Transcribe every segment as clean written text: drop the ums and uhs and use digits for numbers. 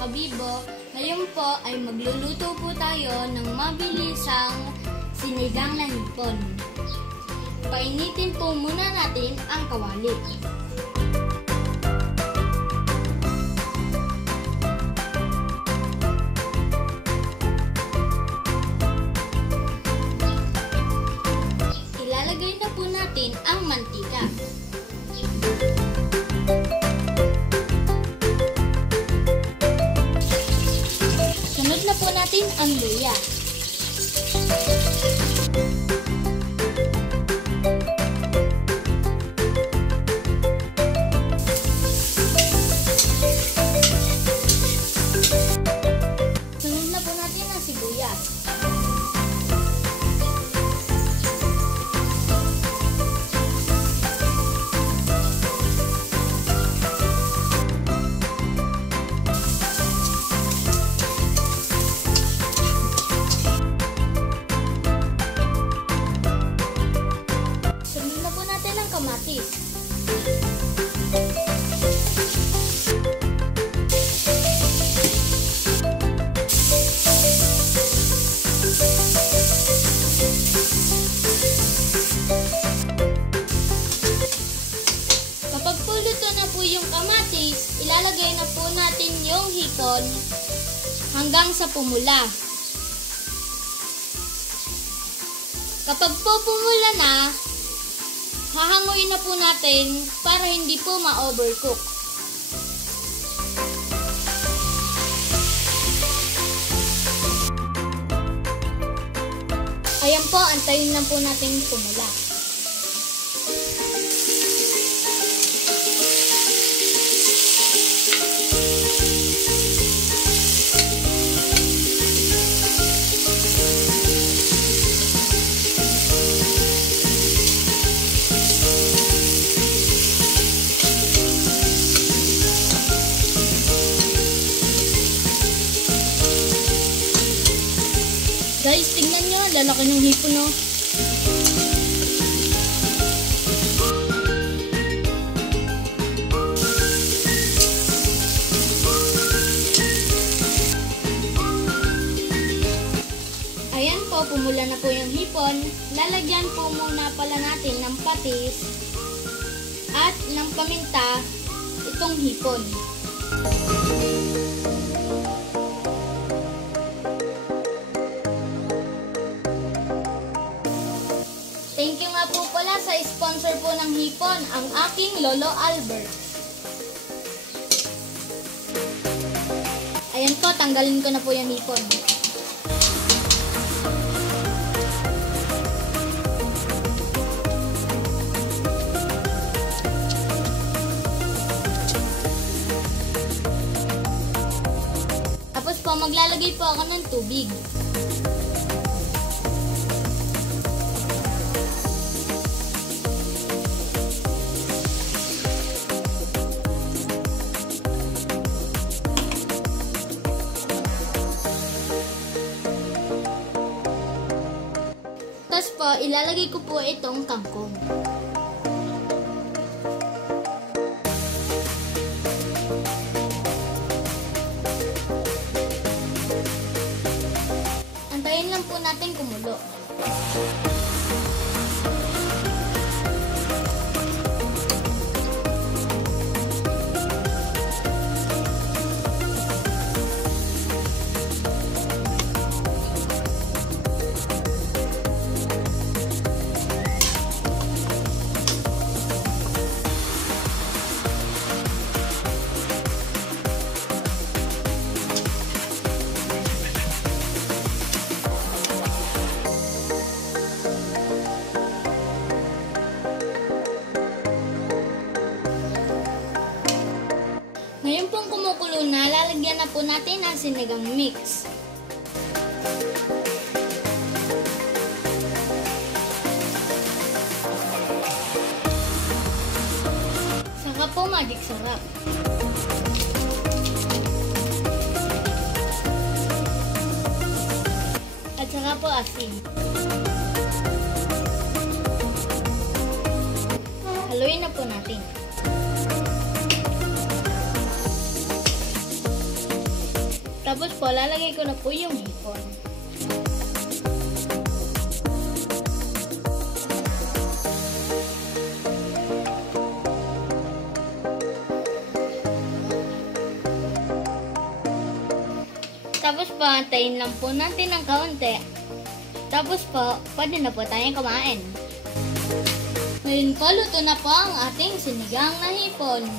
Kabibo. Ngayon po ay magluluto po tayo ng mabilisang sinigang na hipon. Painitin po muna natin ang kawali. Ilalagay na po natin ang mantika. Sunod na po natin ang luya. Sunod na po natin ang sibuyas. Kamatis. Kapag po luto na po yung kamatis, ilalagay na po natin yung hipon hanggang sa pumula. Kapag po pumula na, hahanguin na po natin para hindi po ma-overcook. Ayan po, antayin lang po natin pumula. Guys, tingnan nyo, lalaki ng hipon, no? Ayan po, pumula na po yung hipon. Lalagyan po muna pala natin ng patis at ng paminta itong hipon. Thank you nga po pala sa sponsor po ng hipon, ang aking Lolo Albert. Ayan po, tanggalin ko na po yung hipon. Tapos po, maglalagay po ako ng tubig. Tapos po, ilalagay ko po itong kangkong. Antayin lang po natin kumulo. Ngayon pong kumukulo na, lalagyan na po natin ang sinigang mix. Saka po magic sarap. At saka po asin. Haluin na po natin. Tapos po, lalagay ko na po yung hipon. Tapos po, antayin lang po natin ng kaunti. Tapos po, pwede na po tayong kumain. Ngayon po, luto na po ang ating sinigang na hipon.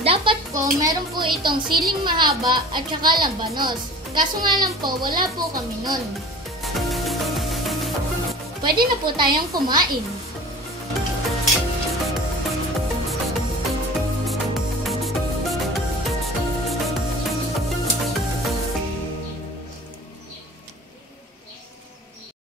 Dapat po, meron po itong siling mahaba at saka labanos. Kaso nga lang po, wala po kami nun. Pwede na po tayong kumain.